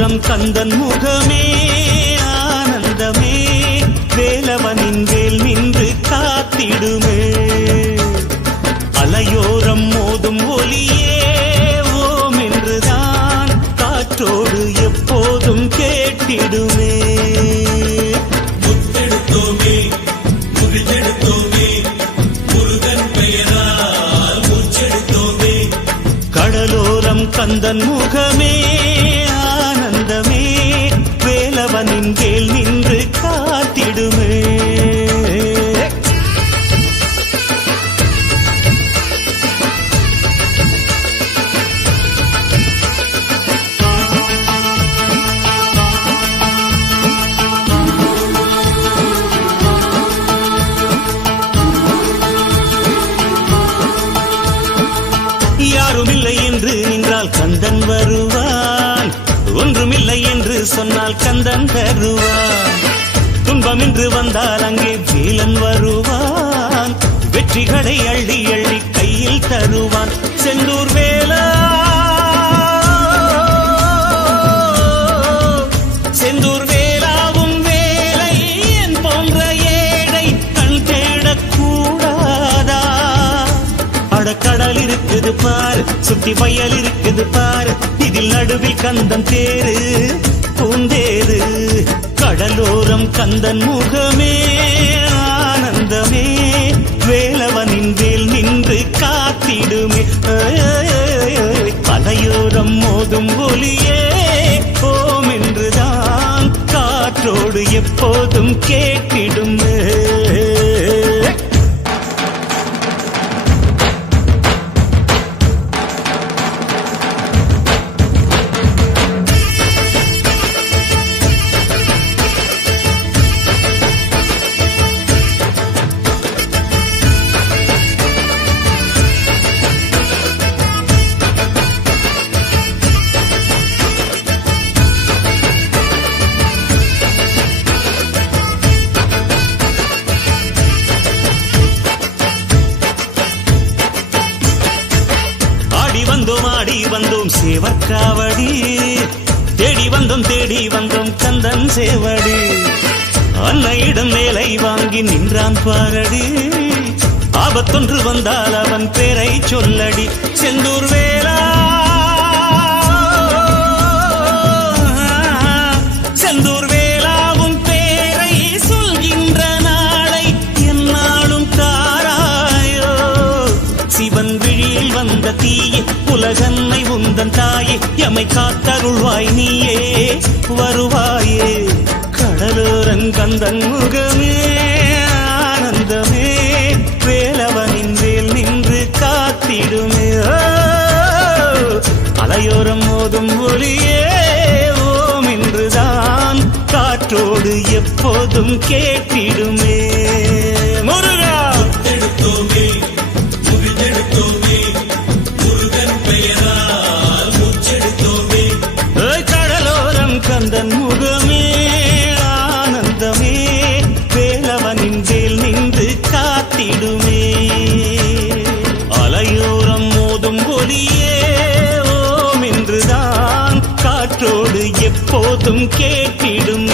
கடலோரம் கந்தன் முகமே ஆனந்தமே வேலவனின் வேல் நின்று காத்திடுமே அலையோரம் மோதும் ஒலியே ஓம் என்றுதான் காற்றோடு எப்போதும் கேட்டிடுமே முத்தெடுத்தோமே முறித்தெடுத்தோமே முருகன் பெயரால் மூச்செடுத்தோமே கடலோரம் கந்தன் முகமே ஆனந்தமே வேலவனின் வேல் நின்று காத்திடுமே யாருமில்லை என்று நின்றால் கந்தன் வருவான் ஒன்றுமில்லை என்று சொன்னால் கந்தன் தருவான் துன்பம் என்று வந்தால் அங்கே வேலன் வருவான் வெற்றிகளை அள்ளி அள்ளி கையில் தருவான் செந்தூர் வேலா செந்தூர் வேலாவும் வேலை என் போன்ற ஏழை கண் தேடக்கூடாதா அடக்கடல் இருக்குது பார் சுத்தி வயல் இருக்குது பார் இதில் நடுவில் கந்தன் தேரு பூந்தேரு கடலோரம் கந்தன் முகமே ஆனந்தமே வேலவனின் வேல் நின்று காத்திடுமே அலையோரம் மோதும் ஒலியே ஓம் என்றுதான் காற்றோடு எப்போதும் கேட்டிடுமே ஆடி வந்தோம் சேவற்காவடி தேடி வந்தோம் கந்தன் சேவடி அன்னையிடம் வேலை வாங்கி நின்றான் பாரடி ஆபத்தொன்று வந்தால் அவன் பேரை சொல்லடி செந்தூர் வேலா செந்தூர் வேலாவும் பேரை சொல்கின்ற நாளை என்னாலும் தாராயோ சிவன் விழியில் வந்த தீயே உலகன்னை உந்தன் தாயே எமை காத்தருள்வாய் நீயே வருவாயே கடலோரன் கந்தன் முகமே ஆனந்தமே வேலவனின் வேல் நின்று காத்திடுமே அலையோரம் மோதும் ஒலியே ஓம் என்றுதான் காற்றோடு எப்போதும் கேட்டிடுமே முருகா எடுத்தோமே முறித்தெடுத்தோமே முருகன் பெயரால் மூச்செடுத்தோமே கடலோரம் கந்தன் முகமே ஆனந்தமே வேலவனின் வேல் நின்று காத்திடுமே அலையோரம் மோதும் ஒலியே ஓம் என்றுதான் காற்றோடு எப்போதும் கேட்டிடும்